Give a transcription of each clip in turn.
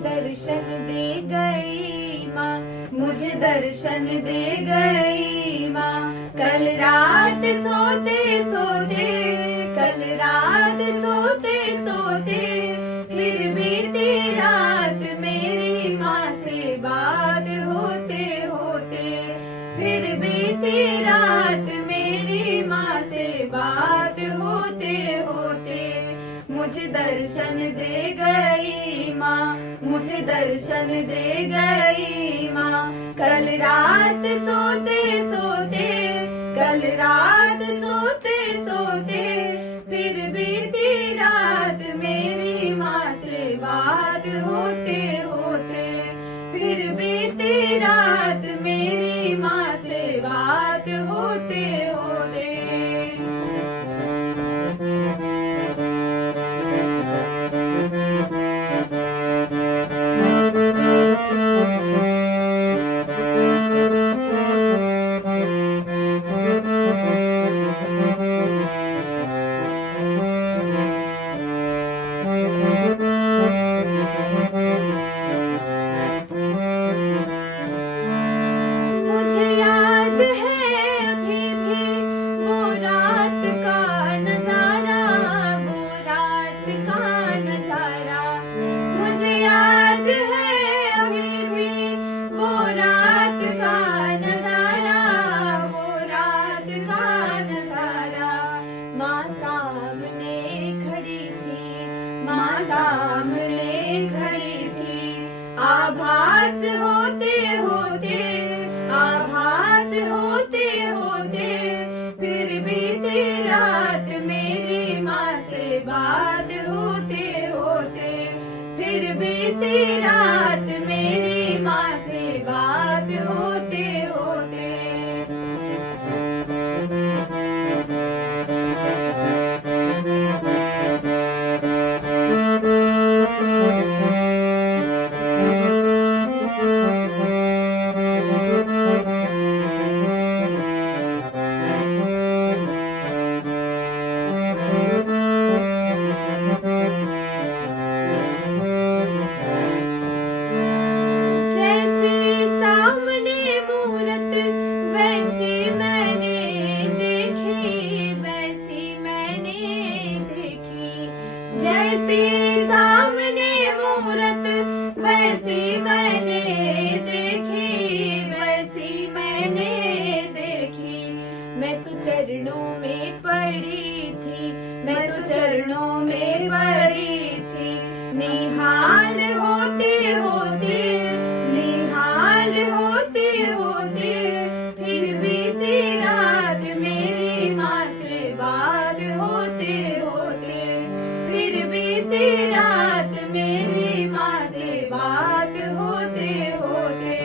दर्शन दे गई माँ, मुझे दर्शन दे गई माँ। कल रात सोते सोते, कल रात सोते सोते, फिर बीती रात मेरी माँ से बात होते होते, फिर बीती रात मेरी माँ से बात होते होते। मुझे दर्शन दे गई माँ, मुझे दर्शन दे गई माँ। कल रात सोते सोते, कल रात सोते सोते, फिर बीती रात मेरी माँ से बात होते होते, फिर बीती रात मेरी माँ से बात होते होते। मुझे याद है अभी भी वो रात का नजारा, वो रात का नजारा। मुझे याद है अभी भी वो रात का नजारा, वो रात का नजारा। माँ सामने खड़ी थी, माँ सामने खड़ी थी। आभास होते होते, आभास होते होते, फिर बीती रात मेरी माँ से बात होते होते, फिर बीती रात मेरी माँ से बात होते होते। जैसी सामने मूरत वैसी मैंने देखी, वैसी मैंने देखी। जैसी सामने मूरत वैसी मैंने देखी, वैसी मैंने देखी। मैं तो चरणों में पड़ी थी, मैं तो चरणों में पड़ी थी। निहाल होते होते, निहाल होते होते, फिर बीती रात मेरी माँ से बात होते होते, फिर बीती रात मेरी माँ से बात होते होते।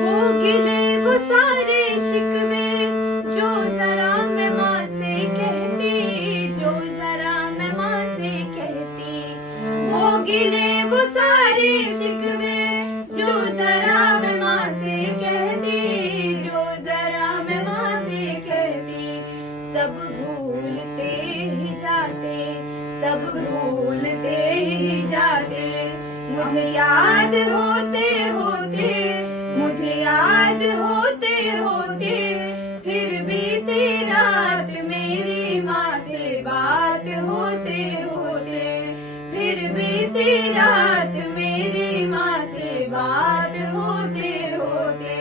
वो गिले वो सारे शिकवे जो जरा मैं माँ से कहती, जो जरा मैं माँ से कहती। वो गिले वो सारे शिकवे जो जरा मैं माँ से कहती, जो जरा मैं माँ से कहती। सब भूलते ही जाते, सब भूलते ही जाते। मुझे याद होते होते, मुझे याद होते होते, फिर बीती रात मेरी माँ से बात होते होते, फिर बीती रात मेरी माँ से बात होते होते।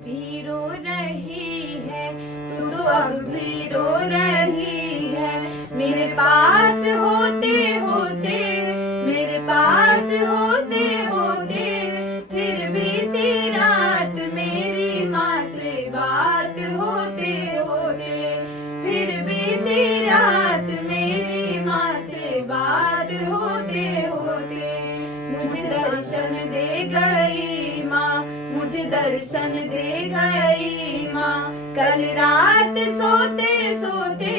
भी रो रही है, तू तो अब भी रो रही है। मेरे पास होते होते, मेरे पास होते होते, फिर बीती रात मेरी माँ से बात होते होते, फिर बीती रात मेरी माँ से बात होते होते। मुझे दर्शन दे गई माँ, मुझे दर्शन दे गई माँ। कल रात सोते सोते,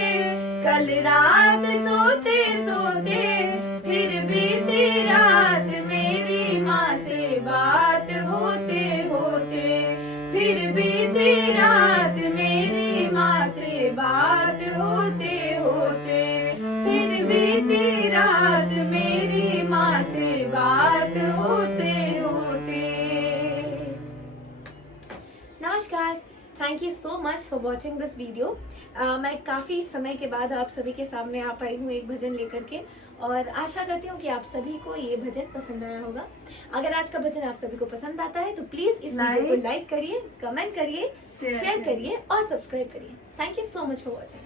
कल रात सोते सोते, फिर बीती रात मेरी माँ से बात होते होते, फिर बीती रात मेरी माँ से बात होते होते, फिर बीती रात मेरी माँ से बात होते होते। नमस्कार, thank you so much for watching this video. मैं काफ़ी समय के बाद आप सभी के सामने आ पाई हूँ एक भजन लेकर के, और आशा करती हूँ कि आप सभी को ये भजन पसंद आया होगा। अगर आज का भजन आप सभी को पसंद आता है तो प्लीज़ इस वीडियो को लाइक करिए, कमेंट करिए, शेयर करिए और सब्सक्राइब करिए। Thank you so much for watching.